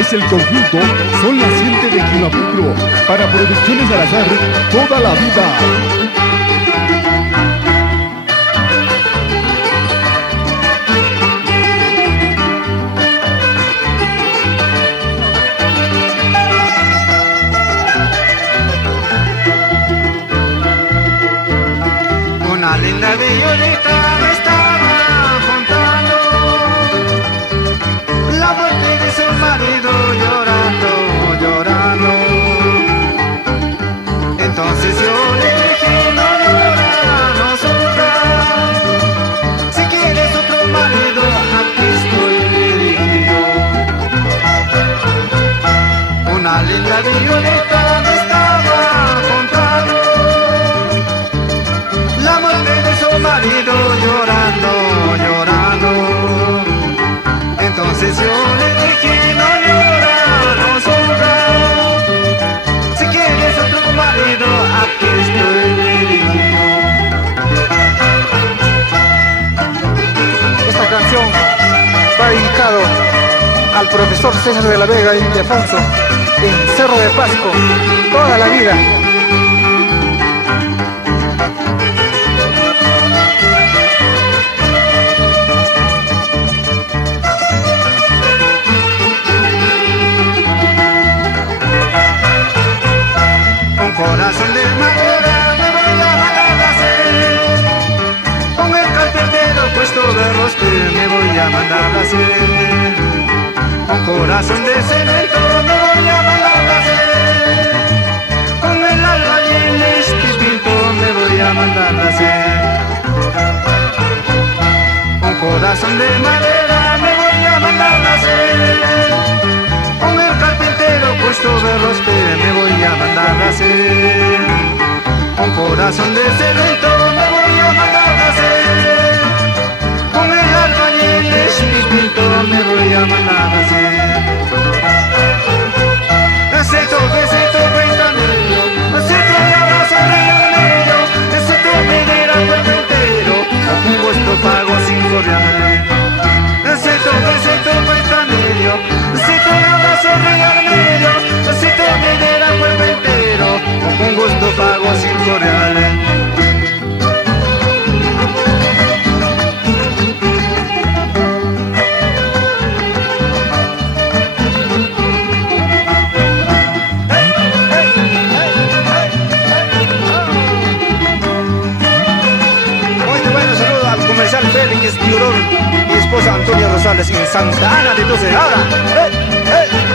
es el conjunto Sol Naciente de Quilaputro, para Producciones al Azar, toda la vida. Una linda violeta me estaba contando la muerte de su marido, llorando, llorando. Entonces yo le dije: no llora, no sufras, si quieres otro marido, aquí estoy, le dije yo. Una linda violeta me estaba contando la muerte de su marido, llorando, llorando. Entonces yo le dije: no llora, no sufras, si quieres otro marido, aquí estoy, le dije yo. Esta canción va dedicado al profesor César de la Vega y Ildefonso en Cerro de Pasco, toda la vida. Corazón de madera me voy a mandar a hacer, con el carpintero puesto de rostre me voy a mandar a hacer, con corazón de cemento me voy a mandar a hacer, con el albañil este pinto me voy a mandar a hacer, con corazón de madera me voy a mandar a hacer, con el carpintero puesto de rostre me voy a mandar a hacer, con corazón de cemento me voy a mandar a hacer, con el albañil espíritu me voy a mandar a hacer. Ese ventanillo, ese te abrazo regalillo, ese te venera cuerpo entero, con vuestro pago sin correr. Ese ventanillo, ese te abrazo regalillo, ese te venera cuerpo entero, con gusto pago sin correr. Félix Tiburón, mi esposa Antonia Rosales en Santa Ana de Doce. ¡Hey! ¡Hey!